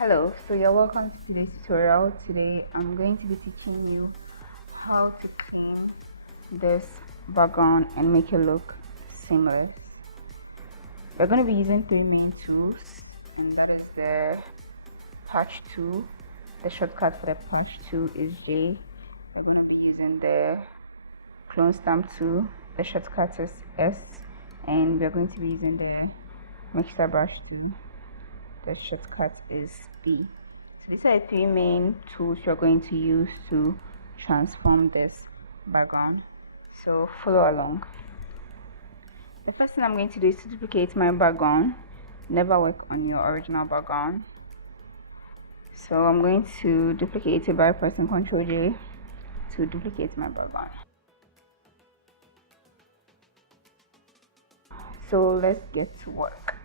Hello, so you're welcome to today's tutorial. Today I'm going to be teaching you how to clean this background and make it look seamless. We're going to be using three main tools, and that is the patch tool. The shortcut for the patch tool is J. We're going to be using the clone stamp tool. The shortcut is S, and we're going to be using the mixture brush tool. The shortcut is B. So these are the three main tools you're going to use to transform this background. So follow along. The first thing I'm going to do is to duplicate my background. Never work on your original background. So I'm going to duplicate it by pressing Ctrl J to duplicate my background. So let's get to work.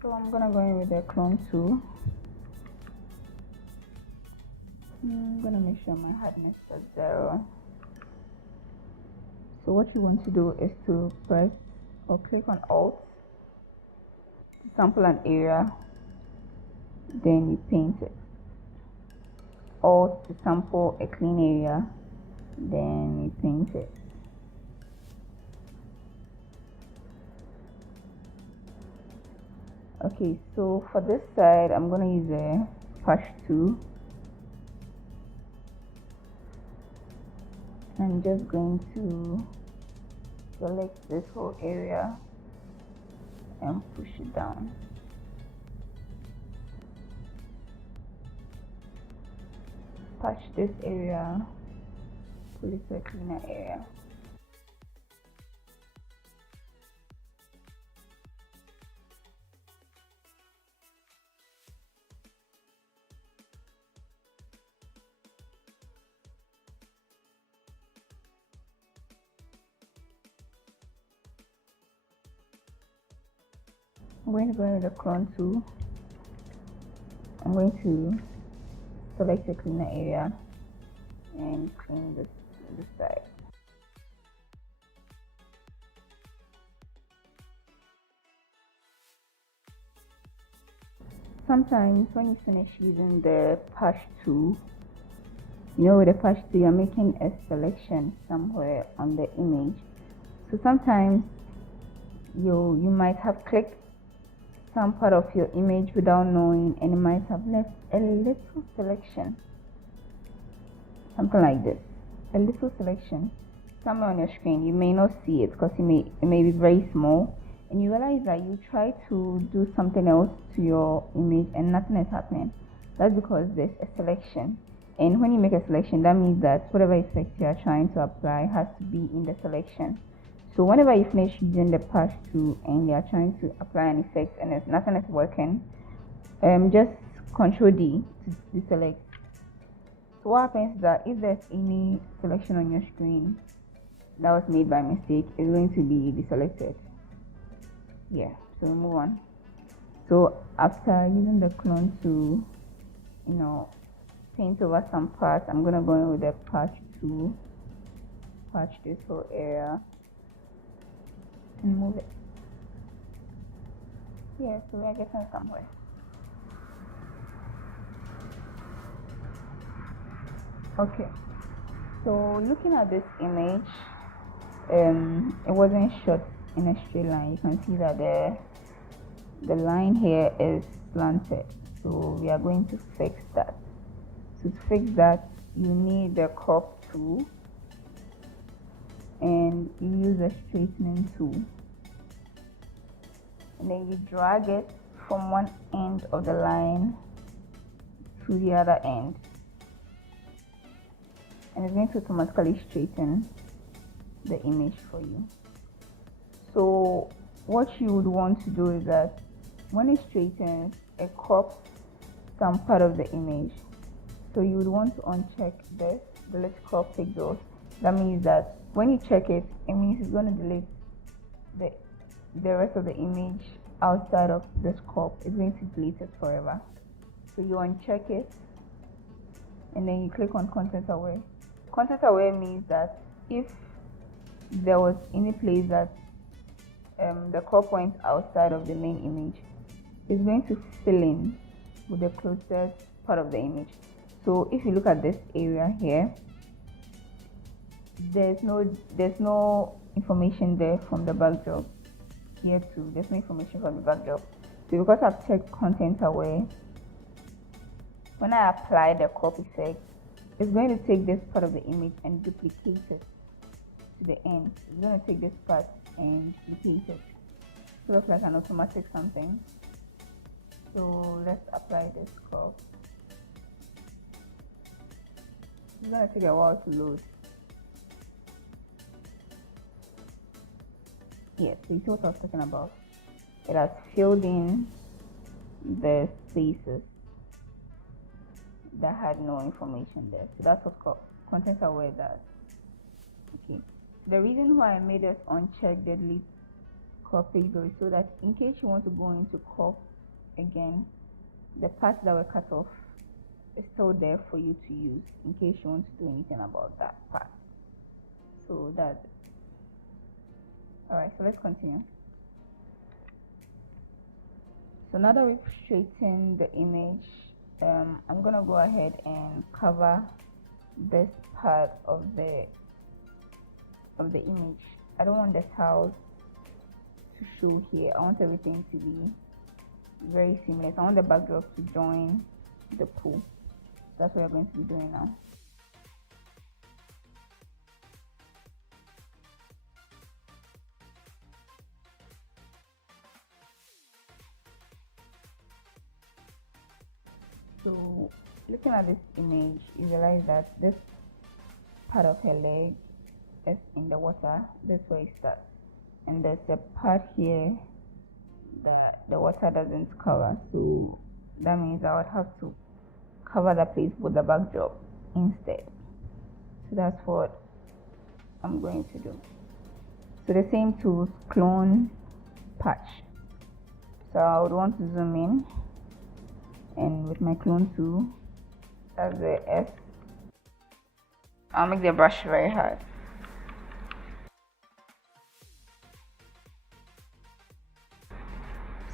So I'm gonna go in with the clone tool. I'm gonna make sure my hardness is 0. So what you want to do is to press or click on Alt to sample an area, then you paint it. Alt to sample a clean area, then you paint it. Okay, so for this side I'm gonna use a patch tool. I'm just going to select this whole area and push it down. Touch this area, pull it to a cleaner area. I'm going to go with the clone tool. I'm going to select a cleaner area and clean this side. Sometimes when you finish using the patch tool, with the patch tool you're making a selection somewhere on the image. So sometimes you might have clicked some part of your image without knowing, and it might have left a little selection, something like this, a little selection somewhere on your screen. You may not see it because it may be very small, and you realize that you try to do something else to your image and nothing is happening. That's because there's a selection, and when you make a selection, that means that whatever effect you are trying to apply has to be in the selection. So whenever you finish using the patch tool and you are trying to apply an effect and nothing is working, just Ctrl D to deselect. So what happens is that if there's any selection on your screen that was made by mistake, it's going to be deselected. Yeah, so we move on. So after using the clone to paint over some parts, I'm gonna go in with the patch tool, patch this whole area and move it. Yeah, so we are getting somewhere. Okay, so looking at this image, it wasn't shot in a straight line. You can see that the line here is slanted, so we are going to fix that. So to fix that, you need the crop tool and you use a straightening tool, and then you drag it from one end of the line to the other end, and it's going to automatically straighten the image for you. So what you would want to do is that when it straightens, it crops some part of the image. So you would want to uncheck this, delete crop pixels. That means that when you check it, it means it's going to delete the rest of the image outside of this crop. It's going to delete it forever. So you uncheck it and then you click on content aware. Content aware means that if there was any place that the crop point outside of the main image, it's going to fill in with the closest part of the image. So if you look at this area here, there's no information there from the backdrop. Here too, there's no information from the backdrop. So because I've checked content aware, when I apply the crop effect, it's going to take this part of the image and duplicate it to the end. It's going to take this part and duplicate it. It looks like an automatic something. So let's apply this crop. It's going to take a while to load. Yes, so you see what I was talking about. It has filled in the spaces that had no information there. So that's what content aware does. Okay. The reason why I made us uncheck the delete crop page though is so that in case you want to go into crop again, the parts that were cut off is still there for you to use in case you want to do anything about that part. So that's it. Alright, so let's continue. So now that we've straightened the image, I'm gonna go ahead and cover this part of the image. I don't want the tiles to show here. I want everything to be very seamless. I want the backdrop to join the pool. That's what we're going to be doing now. So looking at this image, you realize that this part of her leg is in the water. This way it starts, and there's a part here that the water doesn't cover, so that means I would have to cover that place with the backdrop instead. So that's what I'm going to do. So the same tools, clone, patch. So I would want to zoom in, and with my clone tool, that's the S, I'll make the brush very hard.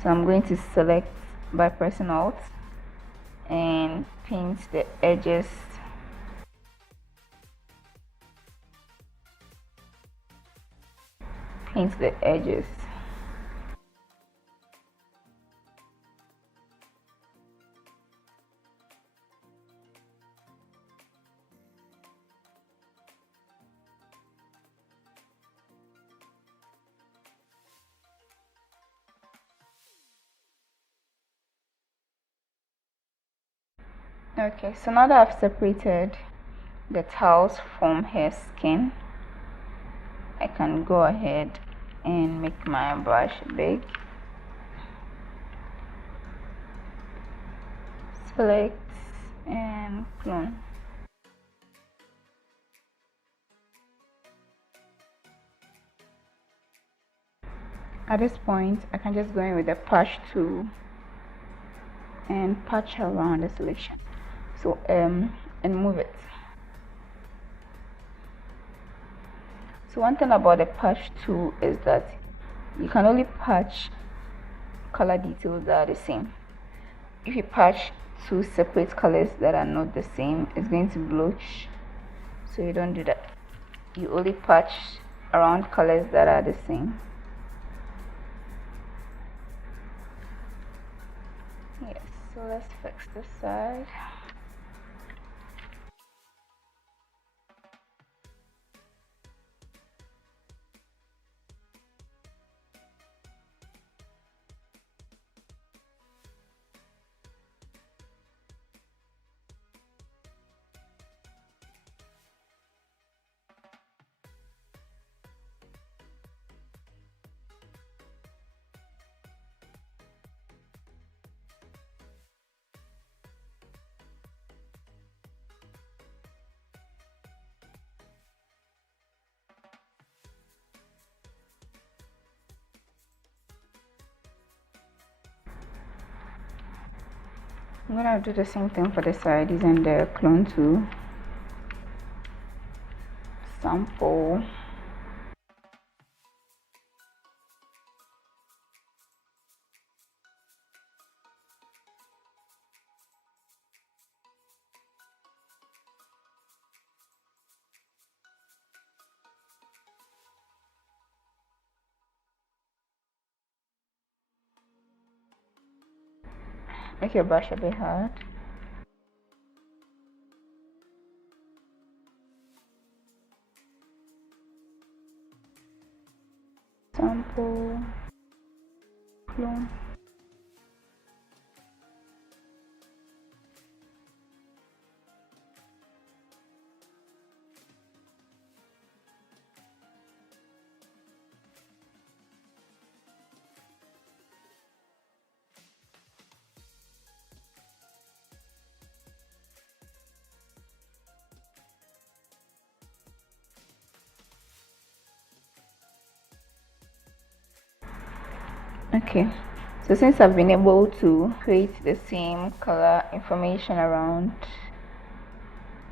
So I'm going to select by pressing Alt and paint the edges. Paint the edges. Okay, so now that I've separated the tiles from her skin, I can go ahead and make my brush big. Select and clone. At this point, I can just go in with the patch tool and patch around the selection. So and move it. So one thing about the patch tool is that you can only patch color details that are the same. If you patch two separate colors that are not the same, it's going to blotch. So you don't do that. You only patch around colors that are the same. Yes, so let's fix this side. I'm gonna do the same thing for the side using the clone tool. Sample. Make your brush a bit hard. Sample. Clone. Okay, so since I've been able to create the same color information around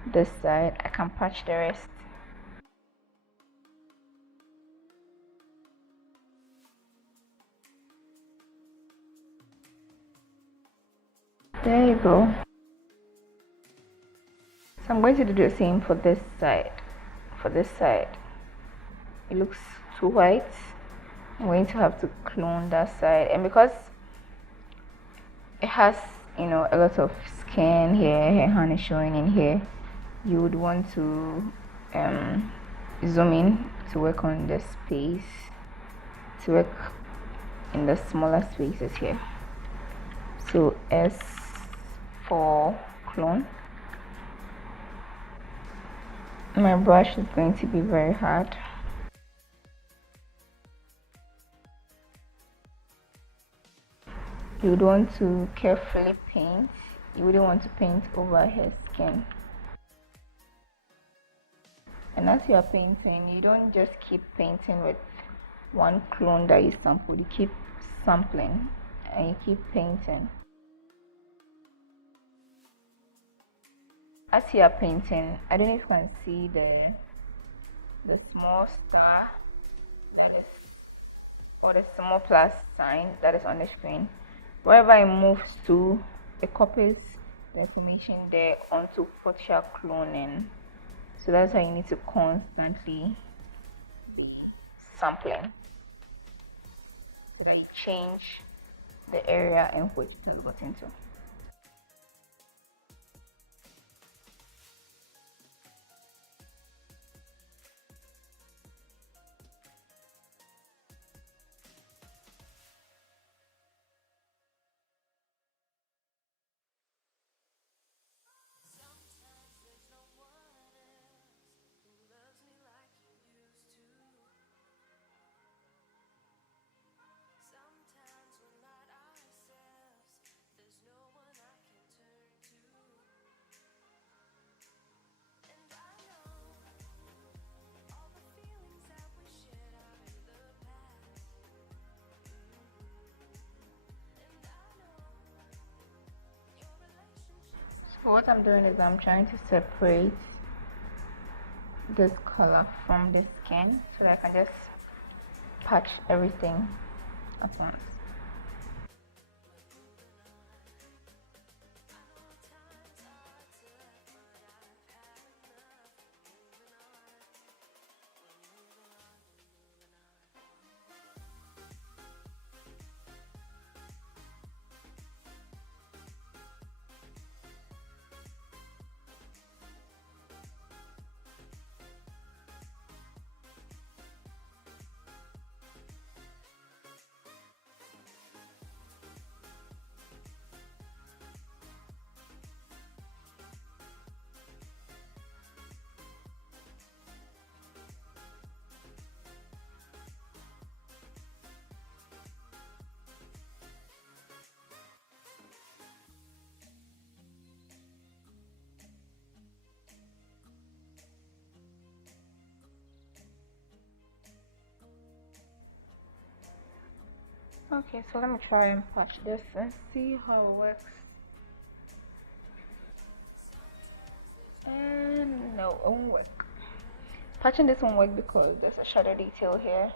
this side, I can patch the rest. There you go. So I'm going to do the same for this side. For this side, it looks too white. I'm going to have to clone that side, and because it has, you know, a lot of skin here, hair honey showing in here, you would want to zoom in to work on the space, to work in the smaller spaces here. So S for clone. My brush is going to be very hard. You would want to carefully paint. You wouldn't want to paint over her skin. And as you are painting, you don't just keep painting with one clone that you sampled. You keep sampling and you keep painting. As you are painting, I don't know if you can see the small star that is, or the small plus sign that is on the screen. Wherever it moves to, it copies the information there onto partial cloning. So that's why you need to constantly be sampling, so that you change the area in which it has got into. So what I'm doing is I'm trying to separate this color from the skin so that I can just patch everything at once. Okay, so let me try and patch this and see how it works. And no, it won't work. Patching this won't work because there's a shadow detail here.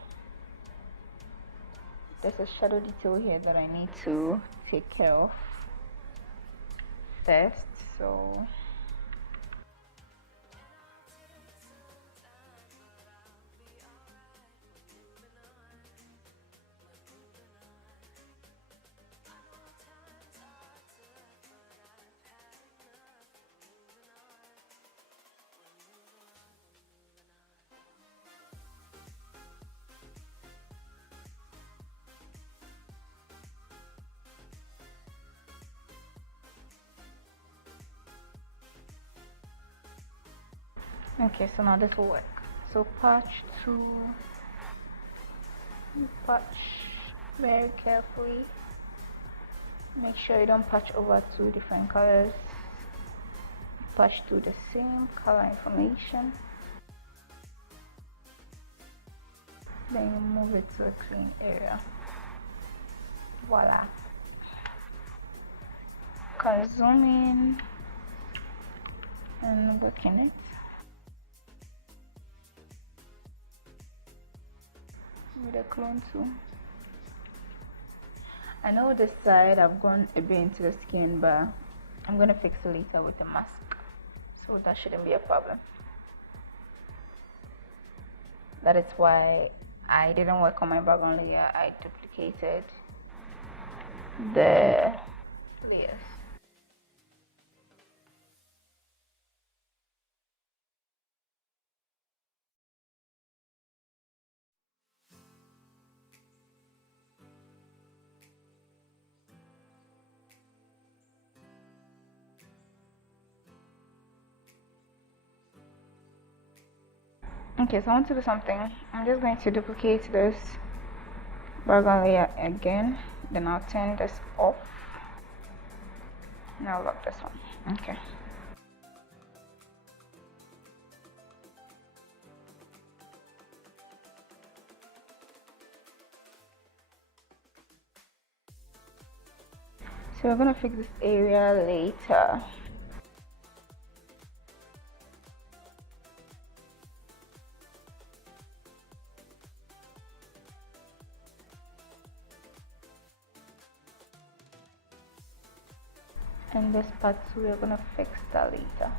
There's a shadow detail here that I need to take care of first. So okay, so now this will work. So patch very carefully. Make sure you don't patch over two different colors. Patch to the same color information. Then you move it to a clean area. Voila. Can zoom in and work in it. With a clone tool. I know this side I've gone a bit into the skin, but I'm gonna fix it later with a mask, so that shouldn't be a problem. That is why I didn't work on my background layer. I duplicated the layers. Okay, so I want to do something. I'm just going to duplicate this background layer again, then I'll turn this off. Now lock this one. Okay. So we're gonna fix this area later. And this part too, we're gonna fix that later.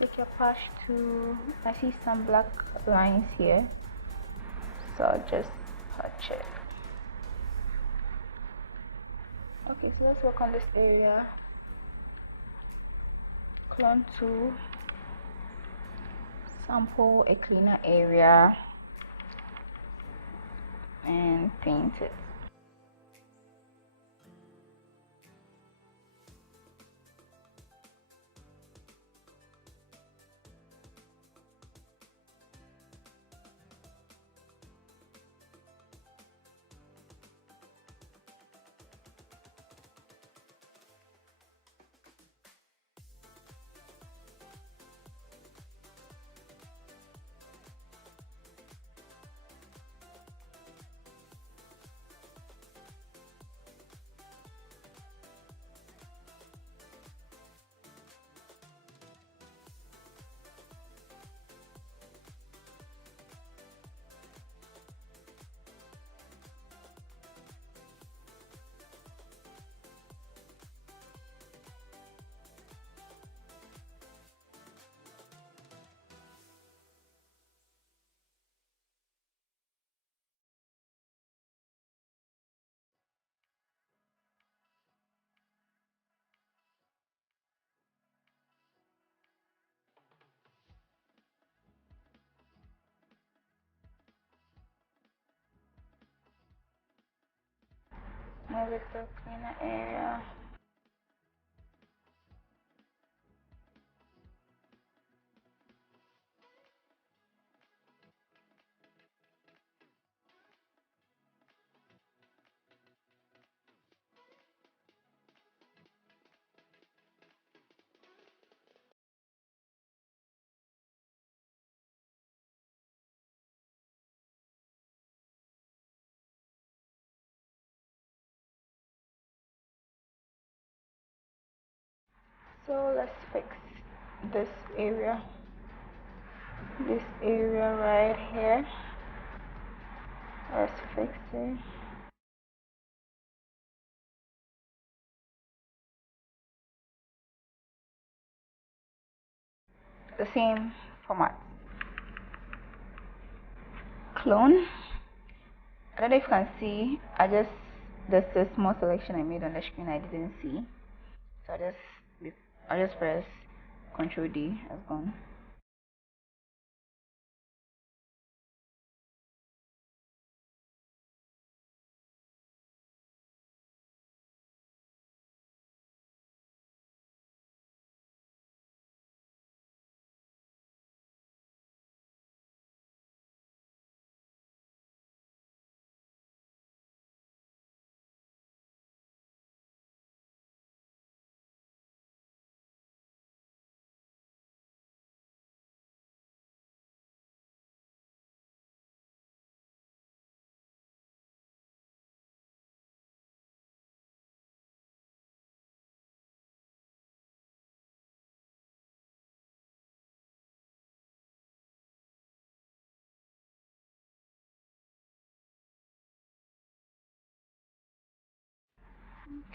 Take your brush to, I see some black lines here, so I'll just patch it. Okay, so let's work on this area. Clone to sample a cleaner area and paint it. Move it to a cleaner area. So let's fix this area right here. Let's fix it. The same format. Clone. I don't know if you can see. There's a small selection I made on the screen I didn't see. So I just press Ctrl D. It's gone.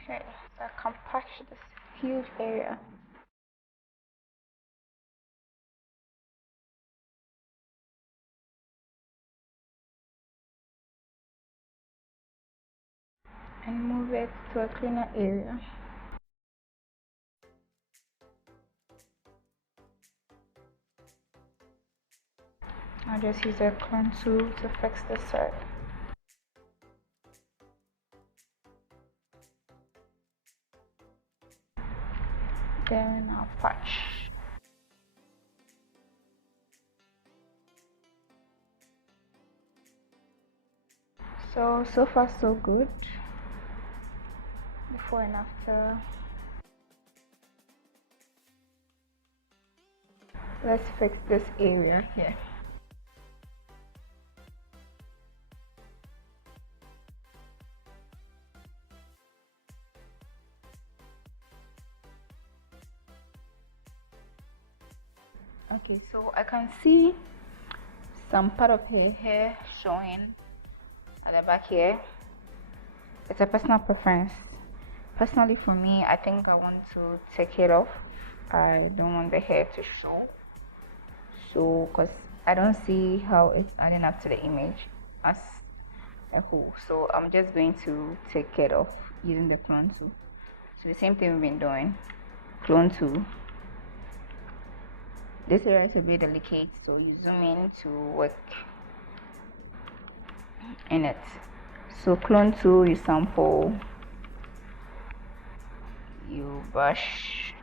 Okay, so I compact this huge area. And move it to a cleaner area. I'll just use a clone tool to fix this side. Then I'll patch. So far so good. Before and after. Let's fix this area here. Okay, so I can see some part of her hair showing at the back here. It's a personal preference. Personally, for me, I think I want to take it off. I don't want the hair to show. So, because I don't see how it's adding up to the image as a whole. So, I'm just going to take it off using the clone tool. So, the same thing we've been doing. Clone tool. This area is a bit delicate, so you zoom in to work in it. So clone tool, you sample, you brush.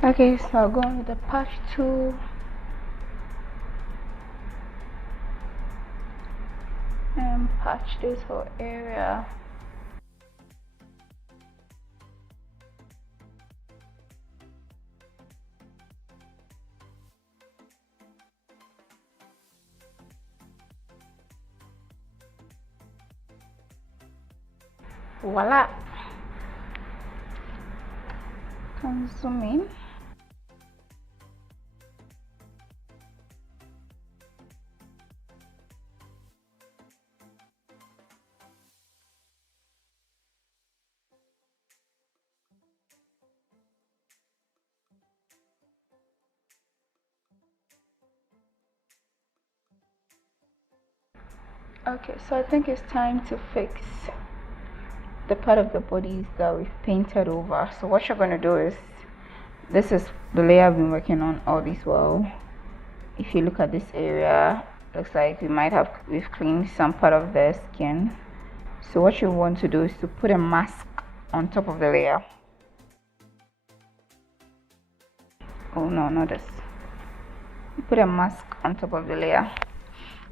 Okay, so I'll go on with the patch tool and patch this whole area. Voila. Can zoom in. Okay, so I think it's time to fix the part of the bodies that we've painted over. So what you're going to do is, this is the layer I've been working on all this while. If you look at this area, looks like we've cleaned some part of the skin. So what you want to do is to put a mask on top of the layer. Oh no, not this. You put a mask on top of the layer.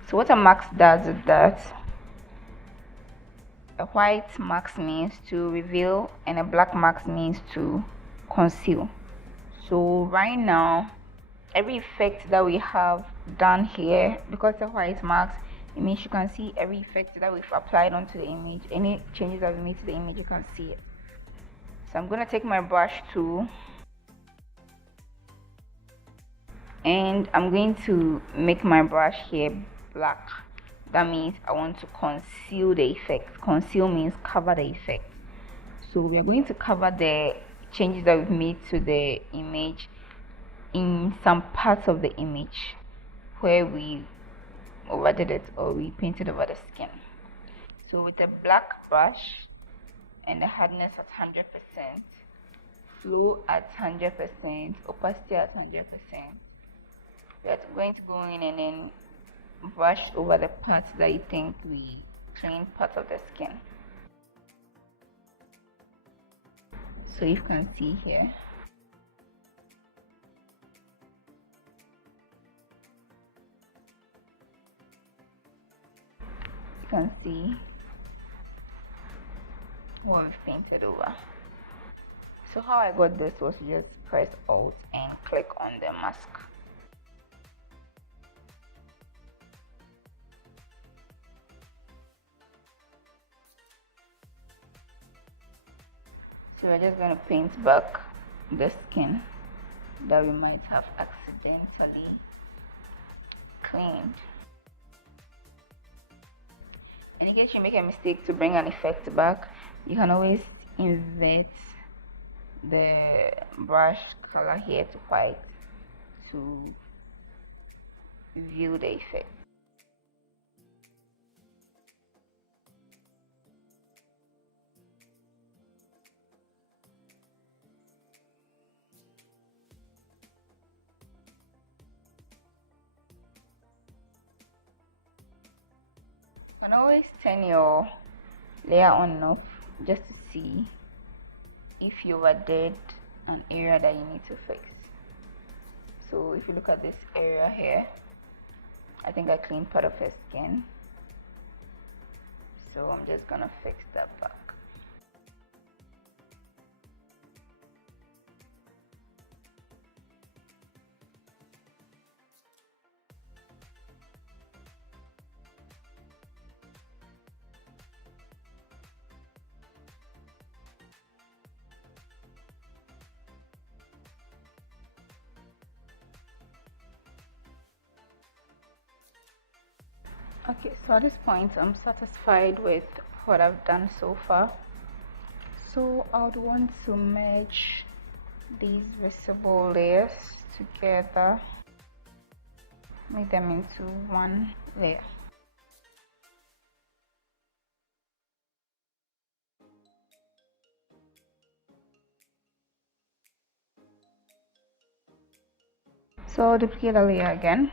So what a mask does is that a white mask means to reveal and a black mask means to conceal. So right now, every effect that we have done here, because the white mask, it means you can see every effect that we've applied onto the image. Any changes that we made to the image, you can see it. So I'm going to take my brush tool and I'm going to make my brush here black. That means I want to conceal the effect. Conceal means cover the effect. So we are going to cover the changes that we've made to the image in some parts of the image where we overdid it or we painted over the skin. So with a black brush and the hardness at 100%, flow at 100%, opacity at 100%, we are going to go in and then brush over the parts that you think we cleaned part of the skin. So you can see here, you can see what we've painted over. So how I got this was just press Alt and click on the mask. So we're just going to paint back the skin that we might have accidentally cleaned. And in case you make a mistake to bring an effect back, you can always invert the brush color here to white to view the effect. You can always turn your layer on and off just to see if you overdid an area that you need to fix. So if you look at this area here, I think I cleaned part of her skin, so I'm just gonna fix that back. Okay, so at this point I'm satisfied with what I've done so far. So I would want to merge these visible layers together, make them into one layer. So I'll duplicate the layer again.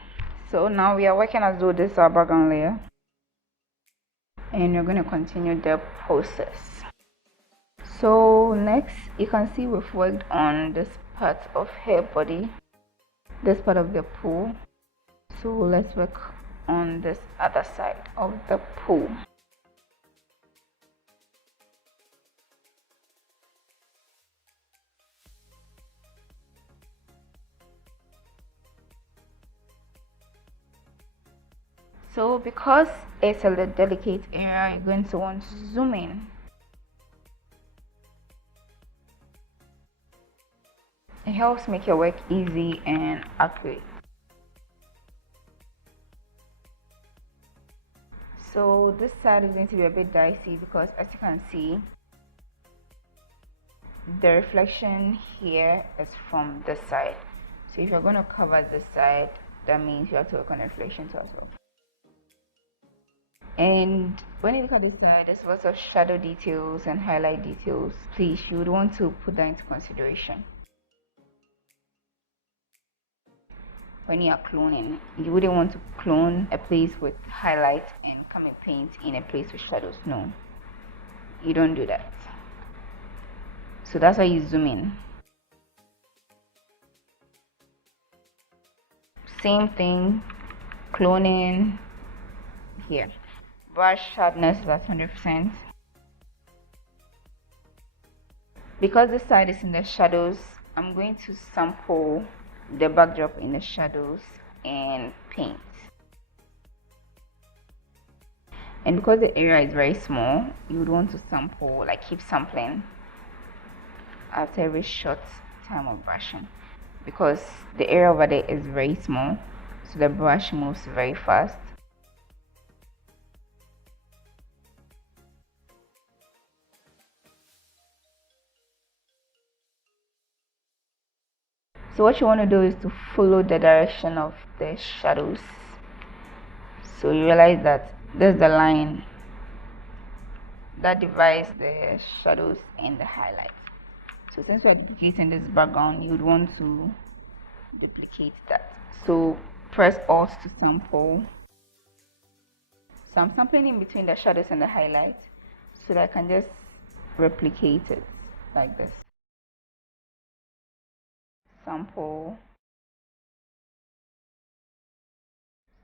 So now we are working as though this is our background layer, and we're going to continue the process. So next, you can see we've worked on this part of her body, this part of the pool. So let's work on this other side of the pool. So because it's a delicate area, you're going to want to zoom in It helps make your work easy and accurate. So this side is going to be a bit dicey because, as you can see, the reflection here is from this side. So if you're going to cover this side, that means you have to work on the reflection too as well. And when you look at this side, there's lots of shadow details and highlight details. Please, you would want to put that into consideration. When you are cloning, you wouldn't want to clone a place with highlight and come and paint in a place with shadows. No, you don't do that. So that's why you zoom in. Same thing, cloning here. Brush sharpness is at 100%. Because this side is in the shadows, I'm going to sample the backdrop in the shadows and paint. And because the area is very small, you would want to sample, like keep sampling after every short time of brushing, because the area over there is very small, so the brush moves very fast. So what you want to do is to follow the direction of the shadows. So you realize that there's the line that divides the shadows and the highlights. So since we're duplicating this background, you would want to duplicate that. So press Alt to sample. So I'm sampling in between the shadows and the highlights so that I can just replicate it like this. Sample,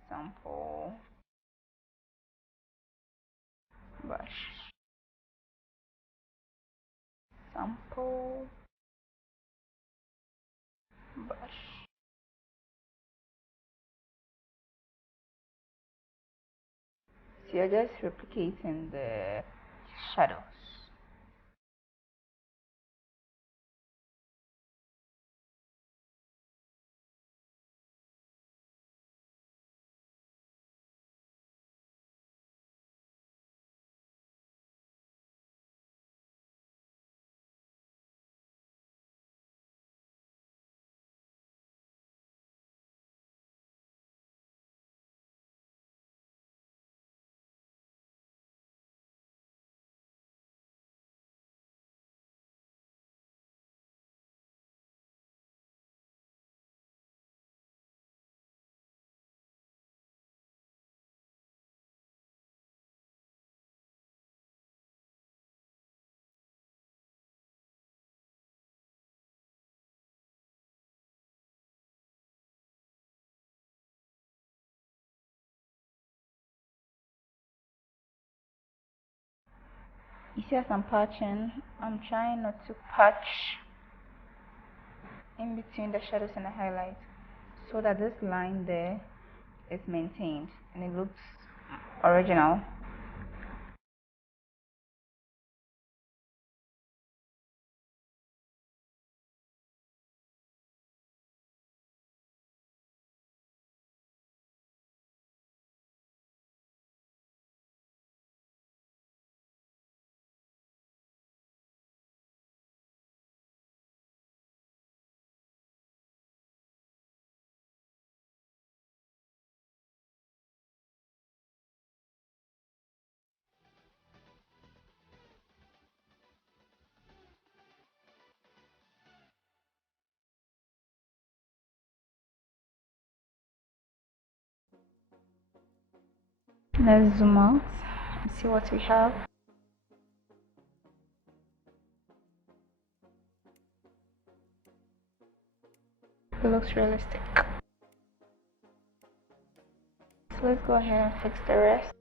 sample, brush, sample, brush. So you're just replicating the shadows. You see, as I'm patching, I'm trying not to patch in between the shadows and the highlights so that this line there is maintained and it looks original. Let's zoom out and see what we have. It looks realistic. So let's go ahead and fix the rest.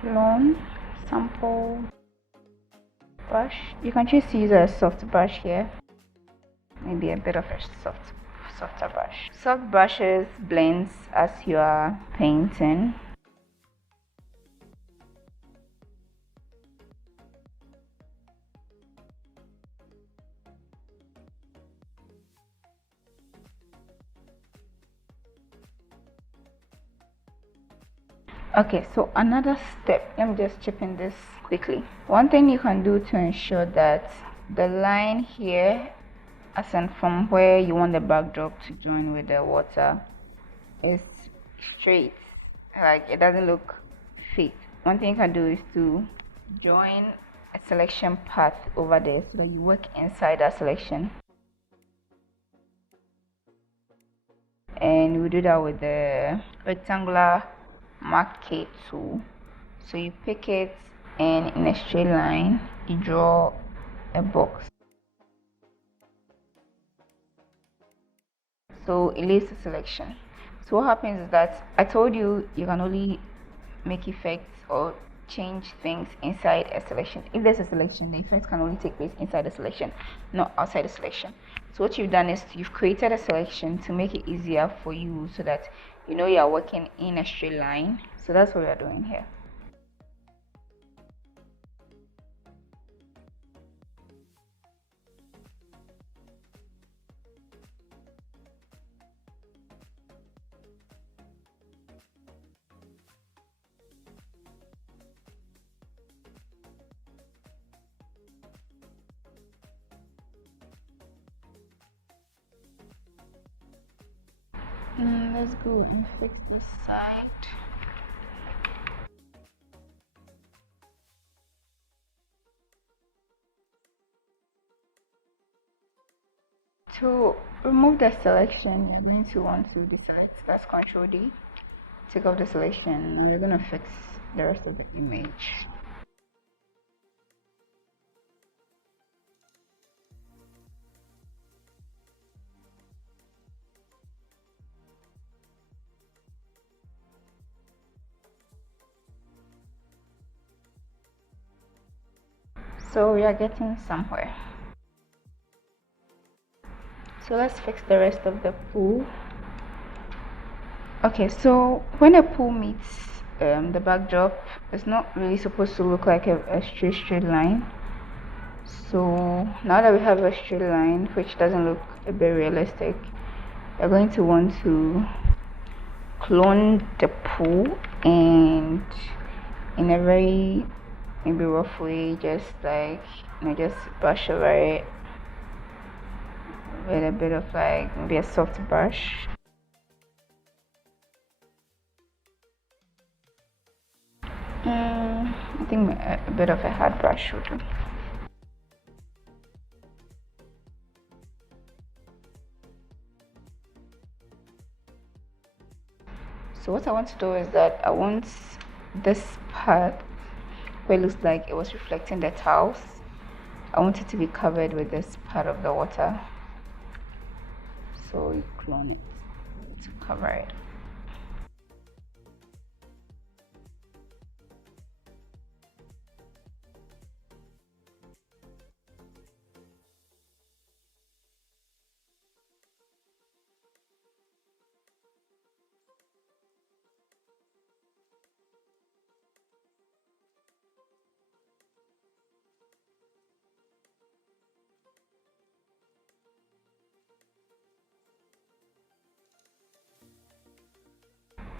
Clone, sample, brush. You can choose to use a soft brush here. Maybe a bit of a softer brush. Soft brushes blends as you are painting. Okay, so another step, let me just chip in this quickly. One thing you can do to ensure that the line here, as in from where you want the backdrop to join with the water, is straight, like it doesn't look fake. One thing you can do is to join a selection path over there so that you work inside that selection. And we do that with the rectangular mark K tool. So you pick it and in a straight line you draw a box. So it leaves a selection. So what happens is that I told you you can only make effects or change things inside a selection. If there's a selection, the effect can only take place inside the selection, not outside the selection. So what you've done is you've created a selection to make it easier for you so that you know you are working in a straight line. So that's what we are doing here. Let's go and fix the side. To remove the selection, you're going to want to decide, that's Control D. Take off the selection. Now you're going to fix the rest of the image. So we are getting somewhere. So let's fix the rest of the pool. Okay, so when a pool meets the backdrop, it's not really supposed to look like a straight line. So now that we have a straight line, which doesn't look a bit realistic, you're going to want to clone the pool and in a very maybe rough way, just like just brush over it with a bit of like maybe a soft brush. I think a bit of a hard brush would do. So what I want to do is that I want this part where it looks like it was reflecting the tiles, I want it to be covered with this part of the water. So you clone it to cover it.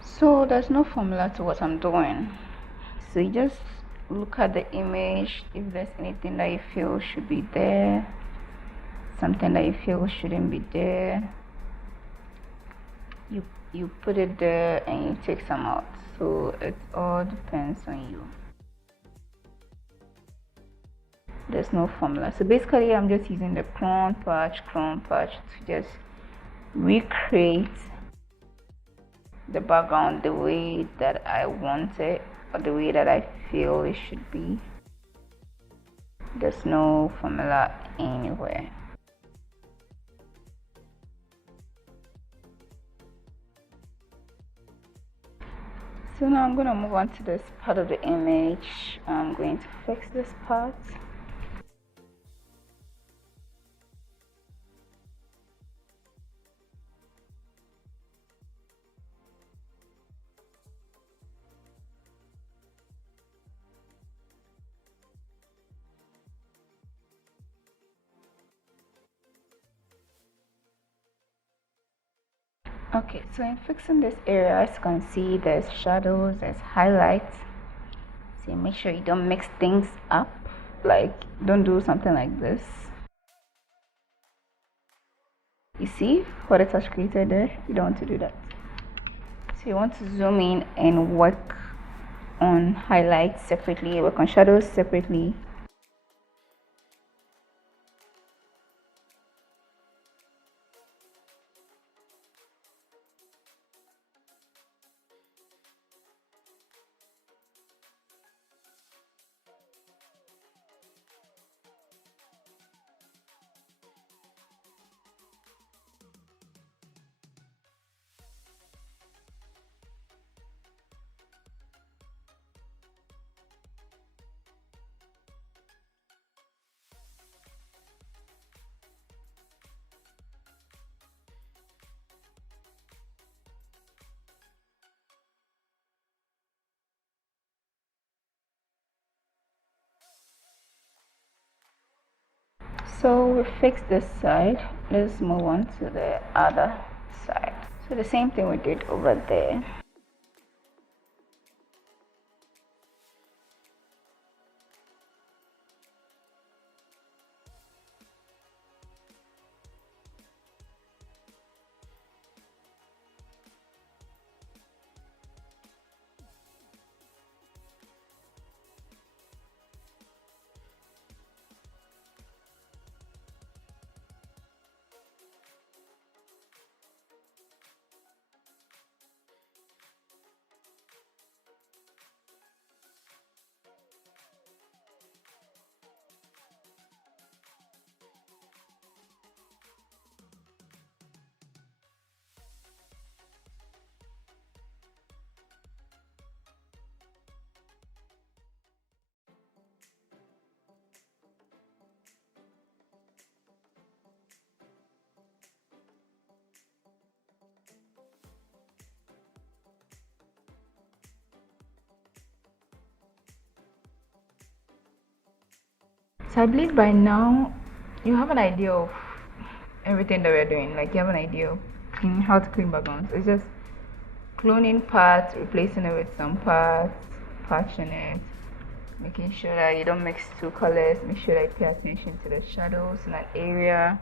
So there's no formula to what I'm doing. So you just look at the image. If there's anything that you feel should be there, something that you feel shouldn't be there, you put it there and you take some out. So it all depends on you. There's no formula. So basically I'm just using the clone patch to just recreate the background the way that I want it or the way that I feel it should be. There's no formula anywhere. So now I'm going to move on to this part of the image. I'm going to fix this part. Okay, so in fixing this area, as you can see, there's shadows, there's highlights. So make sure you don't mix things up, like don't do something like this. You see what it has created there? You don't want to do that. So you want to zoom in and work on highlights separately, work on shadows separately. So we fixed this side. Let's move on to the other side. So the same thing we did over there. So I believe by now you have an idea of everything that we're doing. Like you have an idea of how to clean backgrounds. It's just cloning parts, replacing it with some parts, patching it, making sure that you don't mix two colors, make sure that you pay attention to the shadows in that area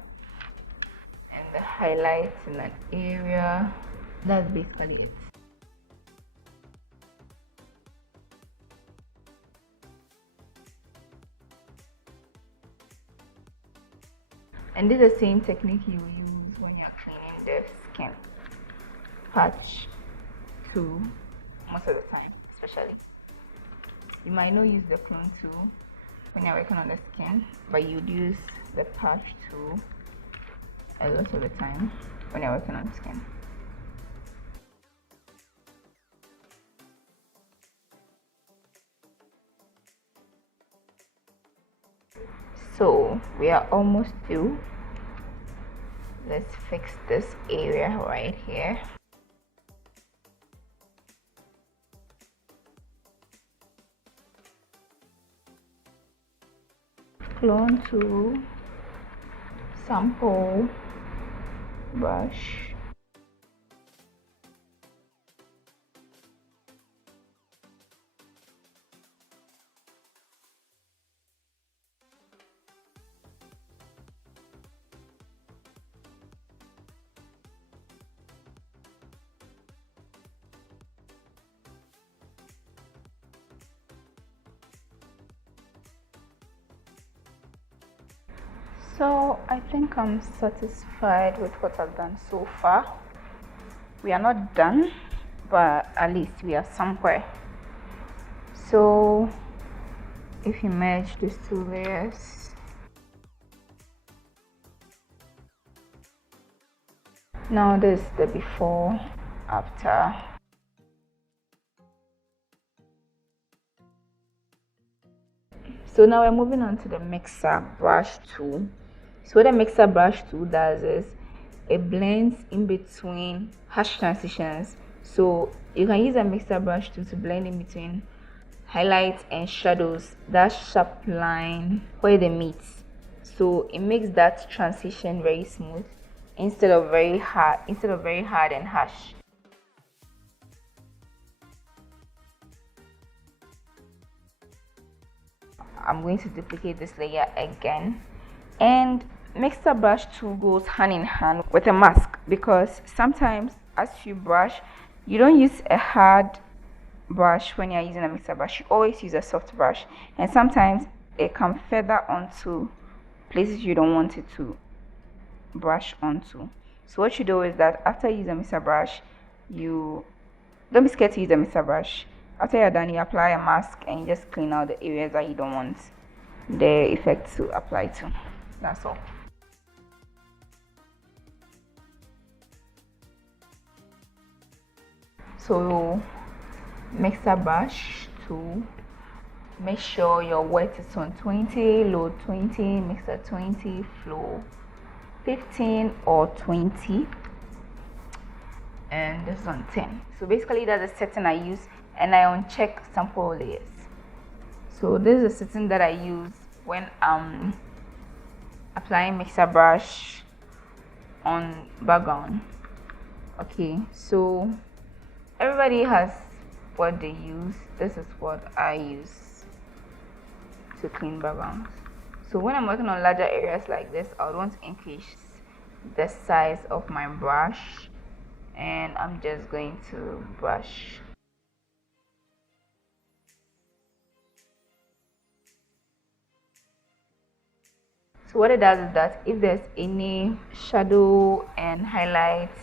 and the highlights in that area. That's basically it. And this is the same technique you will use when you're cleaning the skin. Patch tool most of the time, especially. You might not use the clone tool when you're working on the skin, but you'd use the patch tool a lot of the time when you're working on skin. So we are almost through. Let's fix this area right here. Clone tool, sample, brush. So I think I'm satisfied with what I've done so far. We are not done, but at least we are somewhere. So if you merge these two layers, now this is the before, after. So now we're moving on to the mixer brush tool. So what the mixer brush tool does is it blends in between harsh transitions. So you can use a mixer brush tool to blend in between highlights and shadows, that sharp line where they meet. So it makes that transition very smooth. instead of very hard and harsh. I'm going to duplicate this layer again, and mixer brush tool goes hand in hand with a mask, because sometimes as you brush, you don't use a hard brush when you're using a mixer brush. You always use a soft brush, and sometimes it can feather onto places you don't want it to brush onto. So what you do is that after you use a mixer brush, you don't be scared to use a mixer brush. After you're done, you apply a mask and you just clean out the areas that you don't want the effect to apply to. That's all. So mixer brush tool, make sure your wet is on 20, load 20, mixer 20, flow 15 or 20, and this is on 10. So basically that's the setting I use, and I uncheck sample layers. So this is the setting that I use when I'm applying mixer brush on background. Okay, so everybody has what they use. This is what I use to clean backgrounds. So when I'm working on larger areas like this, I would want to increase the size of my brush, and I'm just going to brush. So what it does is that if there's any shadow and highlights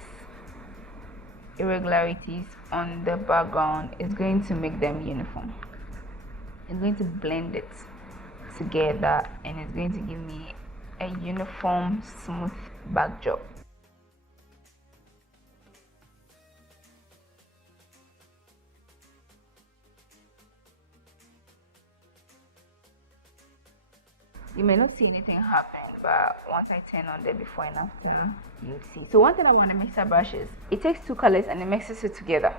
irregularities on the background, it's going to make them uniform. It's going to blend it together, and it's going to give me a uniform, smooth backdrop. You may not see anything happen, but once I turn on the before and after, you'll see. So one thing I want to mixer brush is, it takes two colors and it mixes it together.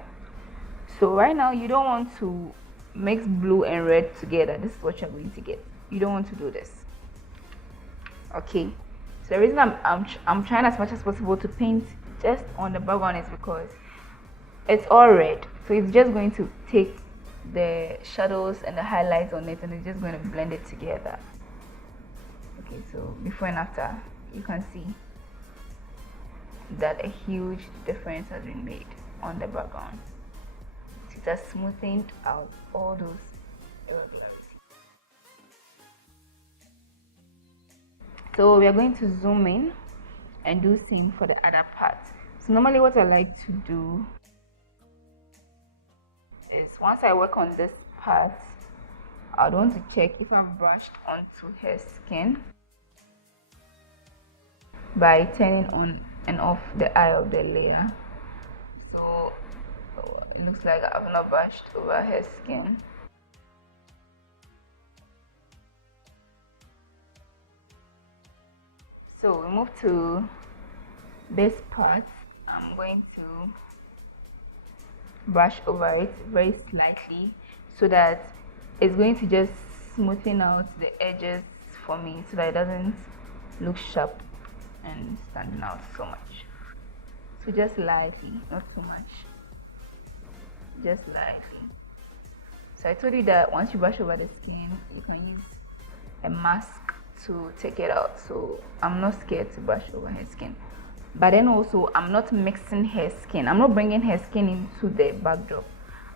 So right now you don't want to mix blue and red together. This is what you're going to get. You don't want to do this. Okay. So the reason I'm trying as much as possible to paint just on the background is because it's all red. So it's just going to take the shadows and the highlights on it, and it's just going to blend it together. Okay, so before and after, you can see that a huge difference has been made on the background. It has smoothened out all those irregularities. So we are going to zoom in and do same for the other parts. So normally what I like to do is, once I work on this part, I would want to check if I've brushed onto her skin by turning on and off the eye of the layer. So it looks like I've not brushed over her skin. So we move to this part. I'm going to brush over it very slightly, so that it's going to just smoothen out the edges for me, so that it doesn't look sharp and standing out so much. So just lightly, not too much, just lightly. So I told you that once you brush over the skin, you can use a mask to take it out. So I'm not scared to brush over her skin, but then also I'm not mixing her skin. I'm not bringing her skin into the backdrop.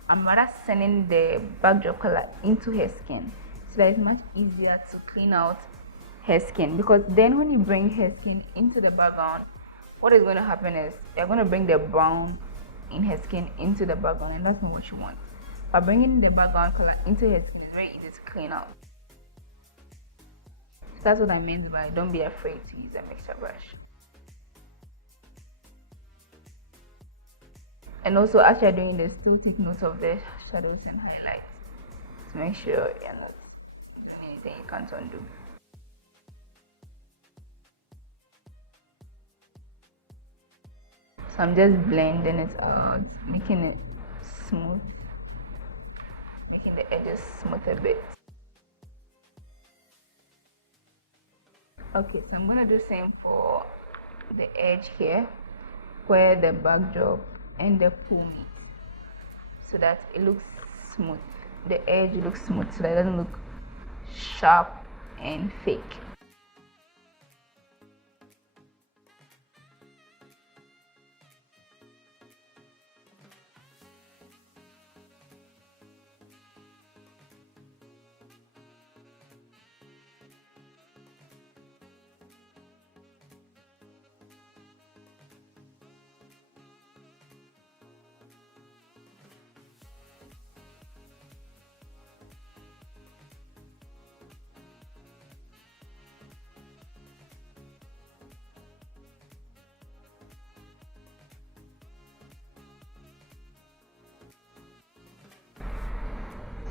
I'm rather sending the backdrop color into her skin, so that it's much easier to clean out her skin. Because then when you bring her skin into the background, what is going to happen is you're going to bring the brown in her skin into the background, and that's not what you want. By bringing the background color into her skin, it's very easy to clean out. So that's what I meant by don't be afraid to use a mixer brush. And also, as you're doing this, still take note of the shadows and highlights to make sure you're not doing anything you can't undo. So I'm just blending it out, making it smooth, making the edges smooth a bit. Okay, so I'm gonna do the same for the edge here where the backdrop and the pool meet, so that it looks smooth. The edge looks smooth so that it doesn't look sharp and fake.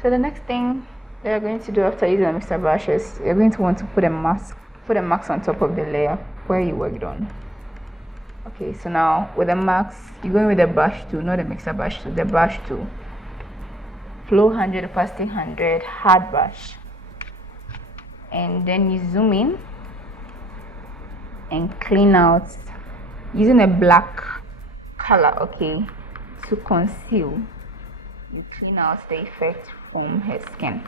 So the next thing that you're going to do after using a mixer brush is you're going to want to put a mask on top of the layer where you worked on. Okay, so now with the mask, you're going with the brush tool, not the mixer brush tool, the brush tool. Flow 100, opacity 100, hard brush. And then you zoom in and clean out using a black color, okay, to conceal. You clean out the effect from her skin.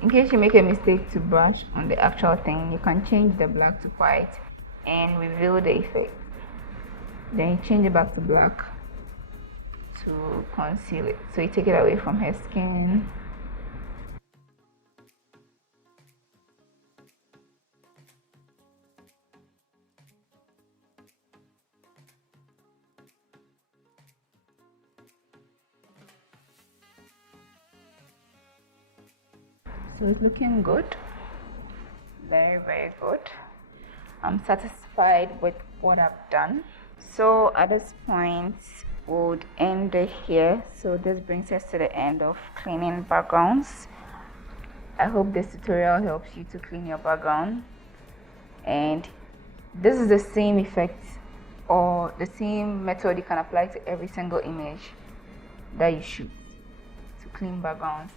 In case you make a mistake to brush on the actual thing, you can change the black to white and reveal the effect. Then you change it back to black to conceal it. So you take it away from her skin. So it's looking good, very good. I'm satisfied with what I've done. So at this point we'll end it here. So this brings us to the end of cleaning backgrounds. I hope this tutorial helps you to clean your background, and this is the same effect or the same method you can apply to every single image that you shoot to clean backgrounds.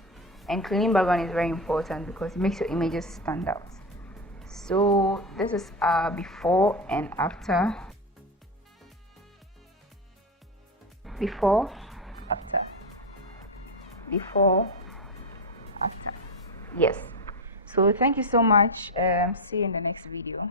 And cleaning background is very important because it makes your images stand out. So this is before and after. Before, after. Before, after. Yes. So thank you so much. See you in the next video.